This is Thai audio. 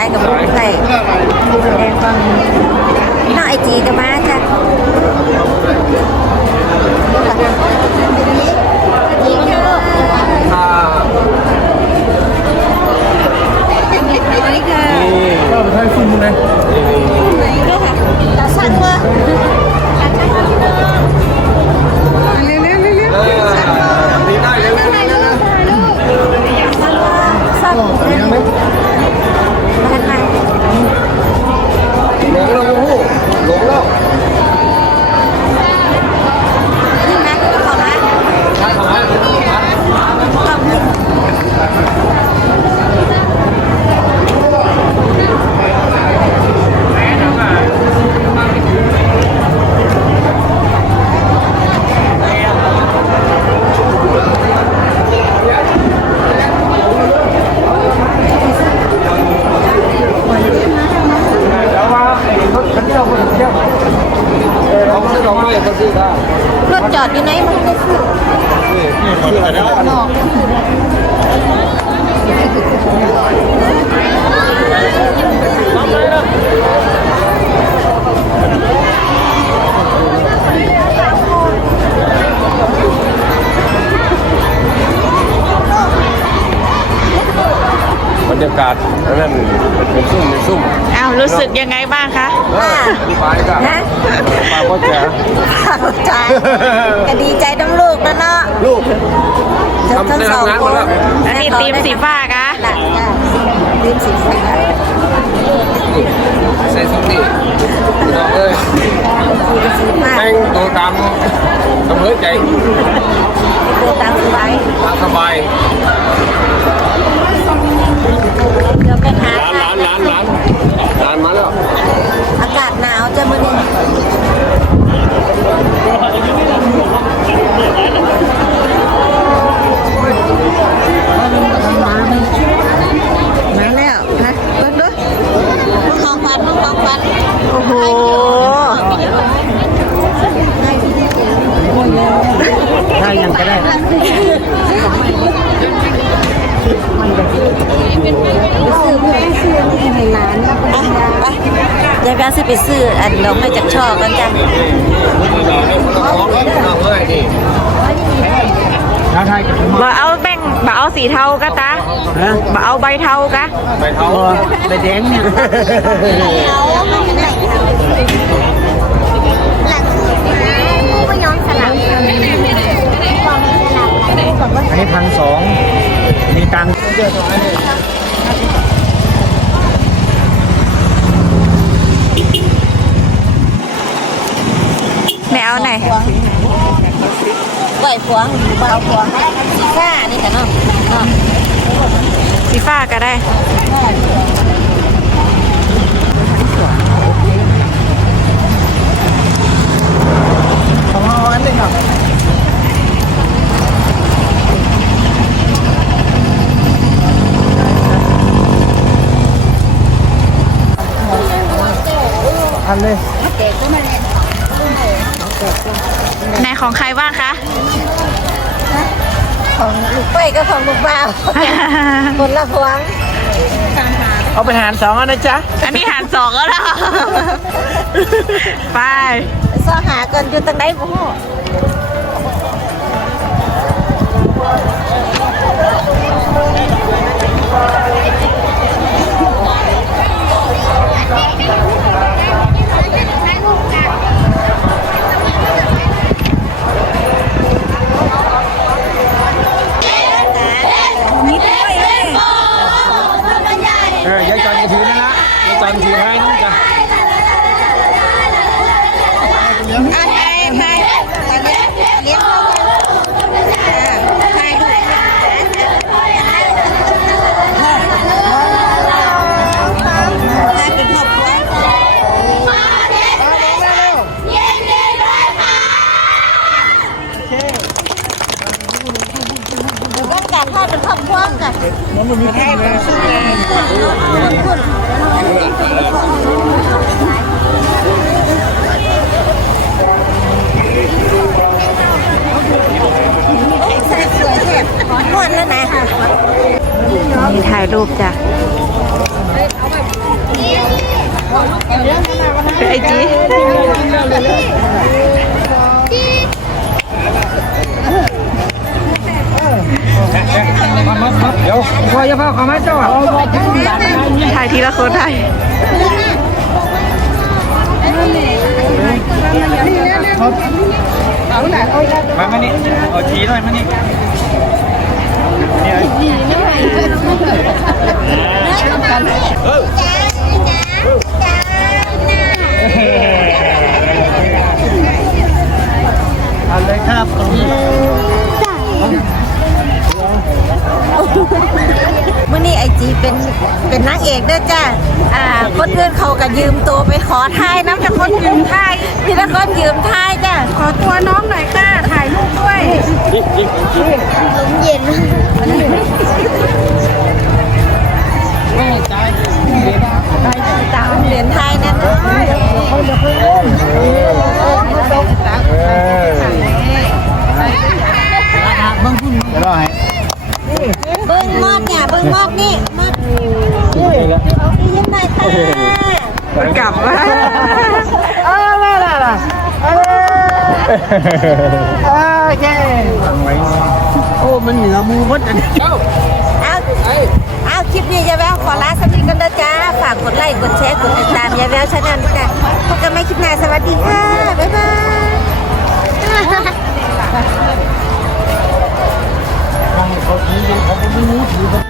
ายกับบุกไทยแดงความน้องไอจีกับมาจ้ะ อดอยู่ไหนมันก็คือนี่ซื้ออะไรได้นอก รรยากาศนั่นเป็นซุ่มเป็นซุ่มอ้าวรู้สึกยังไงบ้างคะเออไปกันฮะปากก็แจ๋เข้าใจก็ดีใจทั้งลูกแล้วเนาะลูกทั้งสองคนอันนี้ทีมสีฟ้าคะหลักจ้ะทีมสีฟ้าใส่สุดนี่น้องเอ้ยทีมสีฟ้าแม่งตัวตามตำรวจใจ ไปซื้ออันดอกไม้จากช่อกันจ้ะของน้องเอ้ยนี่ท้าทายกับผมบ่เอาแบ่งบ่เอาสีเทากะตาฮะบ่เอาใบเทากะไปเท้าใบแดงเนี่ยเอาไม่ได้หลังผู้ไม่ยอมสลับอันนี้พันสองมีตังค์ แม่เอาไหน ไหวพวงเบาพวงสีฟ้านี่กันเนาะเนาะสีฟ้าก็ได้ของเอาอันนี้ครับอันเลยไหนของใครบ้างคะ ของลูกไปก็ของลูกบ่าวคนละพวงเอาไปหารสองอันนะจ๊ะ อันนี้หารสองแล้วนะไปซอหากันอยู่ตั้งไหนบ่ฮู้ I'm at ายรูปจ้ะไอจีเดี๋ยวพอจะพาเขามาเจ้าอะถ่ายทีละคนถ่ายมามานี่เอาทีหน่อยมานี่ อันเลยครับมื่อนี้ไอจีเป็นเป็นนางเอกเด้อจ้าอ่าคนอื่นเขาก็ยืมตัวไปขอถ่ายน้ำจากคนยืมถ่ายพี่ละคนยืมถ่าย ขอตัวน้องหน่อยค่ะ ถ่ายรูปด้วยลมเย็นตามเหรียญไทยนั่นเลย โอเคโอ้ มันเหนือมือวัดอันนี้เอเอาคลิปนี้ยาแววขอลาสักนิกันนะจ้า ฝากกดไลค์ กดแชร์ กดติดตามยาแววชาแนลด้วยกันพบกันไม่คลิปหน้า สวัสดีค่ะ บ๊ายบาย